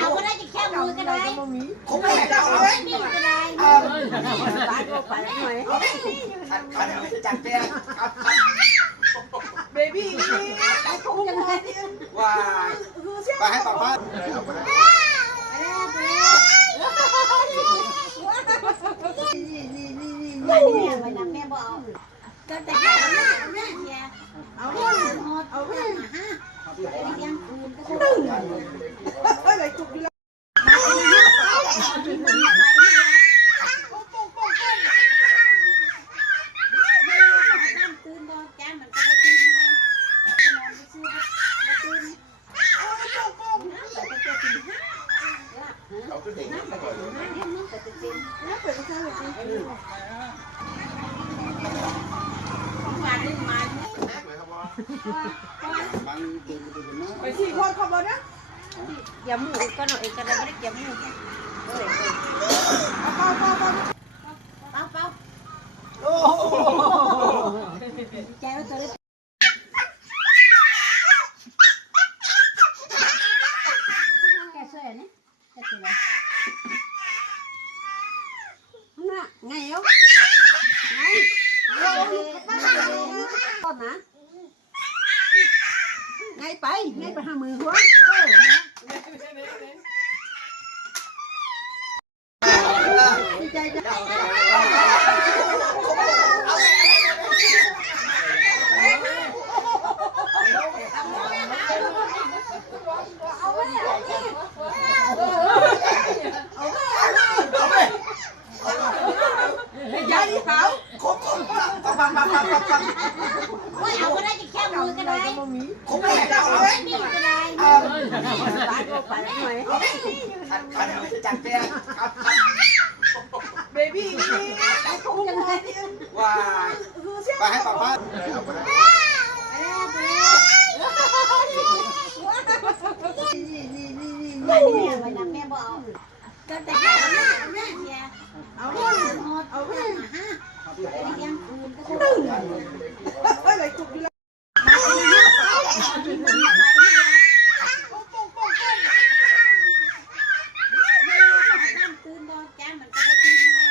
เอาก็ได้จะแค่มือก็ได้คงไม่เอานี่ก็ได้บ้านก็ไปหน่อยจัดเตี้ยเบบี้คงยังไงว่าไปให้ป้าป้าไปนักแม่บ่เอาก็แต่แม่เอาเอาฮะยังคืนก็ตึ้งอะไรจุกอยู่แล้วตื่นบ่แกมันก็ตื่นนะนอนไปซื้อมาตื่นเอาขึ้นเด็กนะก่อนเปิดไปข้างเลยมาดึงมาไปสี่คนขับรถนะอย่าหมูก็หน่อยก็ได้ไม่ได้อย่าหมูเป้าโอ้แกว่าตัวเล็กแกสวยนี่แกสวยน่ะไงเอ้าไงก่อนนะไงไปหามือหัวดีใจจังยาดีขาวเอาก็ได้จะแค่มือก็ได้คงไม่เอานี่ก็ได้บ้านก็ไปหน่อยจัดเตี้ยเบบี้คงยังไงว่าไปให้ป้าป้าไปนักแม่บ่เอาก็แต่แม่เอาเอาฮะยังคืนก็ตึ้งอะไรจุกอยู่แล้วตื่นบ่แกมันก็ตื่นนะ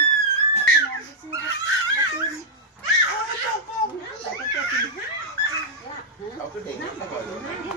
นอนไปซื้อมาตื่นเอาขึ้นเด็กนะก่อน